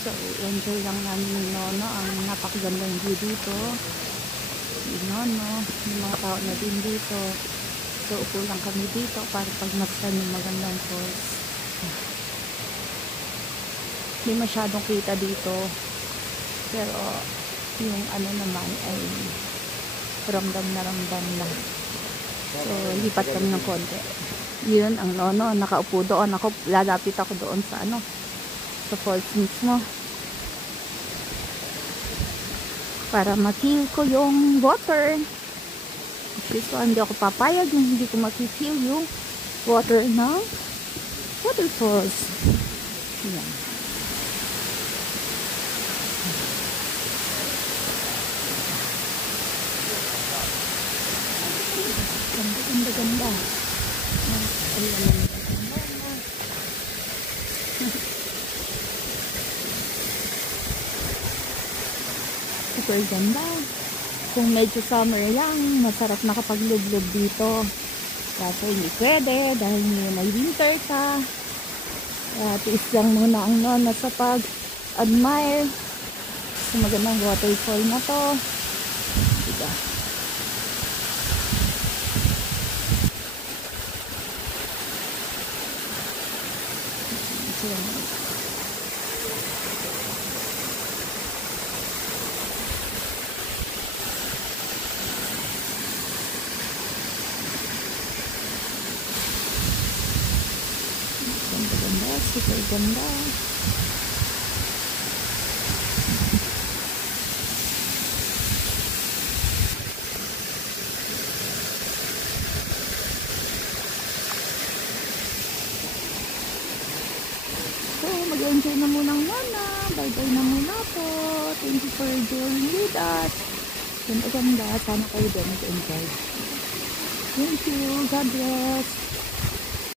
So, enjoy lang namin ni Nono ang napakagandang view dito. Si Nono, yung mga tao na din dito. So, upo lang kami dito para pagmasdan yung magandang falls. Hindi masyadong kita dito. Pero, yung ano naman ay ramdam na ramdam na. So, lipat kami ng konti. Yun, ang Nono, nakaupo doon. Ako, lalapit ako doon sa ano, sa falls mismo. Para ma-feel ko yung water. So, hindi ako papayag yung hindi ko ma-feel yung water ng waterfalls. Yan. Ganda, ganda. Ayan. Super ganda. Kung medyo summer lang, masarap nakapaglublog dito. Kaso hindi pwede dahil may winter ka. Tiis lang muna ang Nono sa pag-admire sa magandang waterfall na to. Diba? Ganda, super ganda. So, mag-enjoy na muna muna. Bye-bye na muna po. Thank you for joining with us. Ganda-ganda. Sana kayo din mag-enjoy. Thank you. God bless.